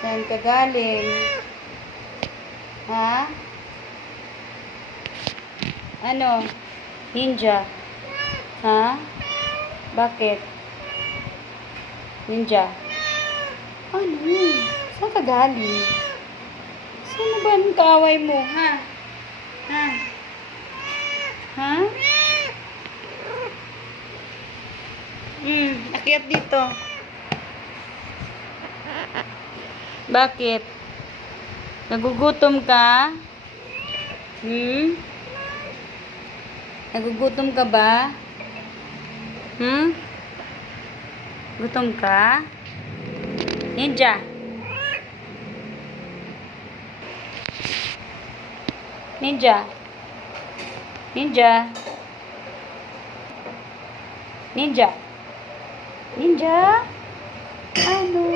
Saan ka galing? Ha? Ano? Ninja? Ha? Bakit? Ninja? Ano? Saan ka galing? Sino ba ang kaaway mo, ha? Ha? Ha? Akyat dito. Bakit? Nagugutom ka? Nagugutom ka ba? Gutom ka? Ninja? Ninja? Ninja? Ninja? Ninja? Ano?